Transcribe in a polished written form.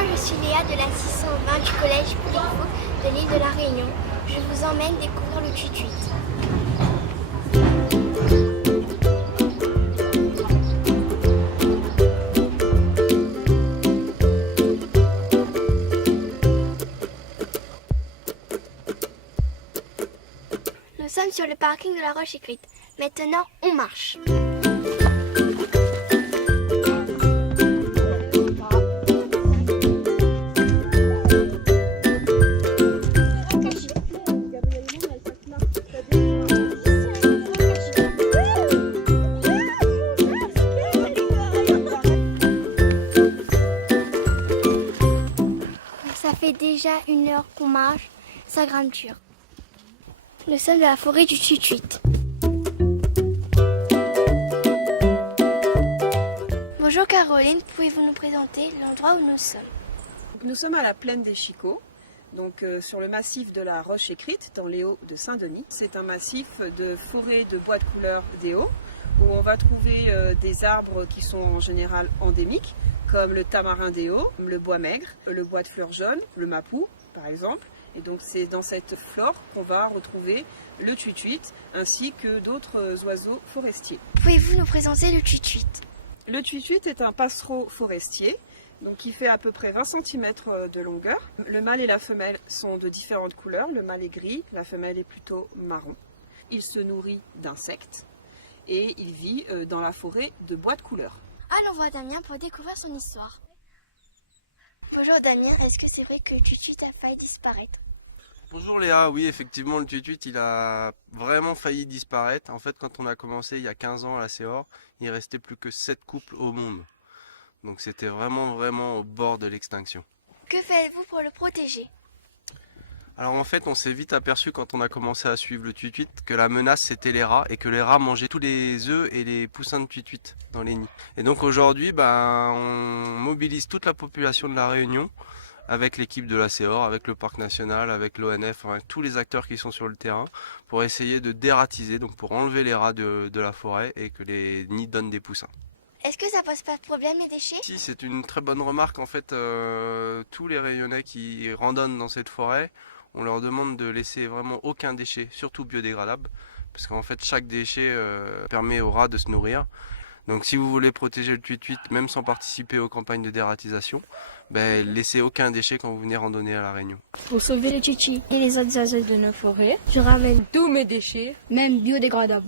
Bonjour, je suis Léa de la 620 du collège Pilifoot de l'île de la Réunion. Je vous emmène découvrir le tutuit. Nous sommes sur le parking de la Roche Écrite. Maintenant, on marche. Ça fait déjà 1 heure qu'on marche, ça grimpe dur. Nous sommes dans la forêt du Tutuit. Bonjour Caroline, pouvez-vous nous présenter l'endroit où nous sommes? Nous sommes à la plaine des Chicots, donc sur le massif de la Roche Écrite, dans les Hauts de Saint-Denis. C'est un massif de forêt de bois de couleur des Hauts, où on va trouver des arbres qui sont en général endémiques, comme le tamarin des Hauts, le bois maigre, le bois de fleurs jaunes, le mapou par exemple. Et donc c'est dans cette flore qu'on va retrouver le tutuit ainsi que d'autres oiseaux forestiers. Pouvez-vous nous présenter le tutuit? Le tutuit est un passereau forestier, donc qui fait à peu près 20 cm de longueur. Le mâle et la femelle sont de différentes couleurs. Le mâle est gris, la femelle est plutôt marron. Il se nourrit d'insectes et il vit dans la forêt de bois de couleur. Allons voir Damien pour découvrir son histoire. Bonjour Damien, est-ce que c'est vrai que le tutuit a failli disparaître? Bonjour Léa, oui effectivement le tutuit il a vraiment failli disparaître. En fait quand on a commencé il y a 15 ans à la Céor, il restait plus que 7 couples au monde. Donc c'était vraiment au bord de l'extinction. Que faites-vous pour le protéger? Alors en fait on s'est vite aperçu quand on a commencé à suivre le tutuit que la menace c'était les rats et que les rats mangeaient tous les œufs et les poussins de tutuit dans les nids. Et donc aujourd'hui on mobilise toute la population de la Réunion avec l'équipe de la Céor, avec le parc national, avec l'ONF, enfin, tous les acteurs qui sont sur le terrain pour essayer de dératiser, donc pour enlever les rats de la forêt et que les nids donnent des poussins. Est-ce que ça pose pas de problème les déchets? Si, c'est une très bonne remarque. En fait, tous les Réunionnais qui randonnent dans cette forêt, on leur demande de laisser vraiment aucun déchet, surtout biodégradable, parce qu'en fait chaque déchet permet aux rats de se nourrir. Donc si vous voulez protéger le tutuit, même sans participer aux campagnes de dératisation, laissez aucun déchet quand vous venez randonner à La Réunion. Pour sauver le tutuit et les autres oiseaux de nos forêts, Je ramène tous mes déchets, même biodégradables.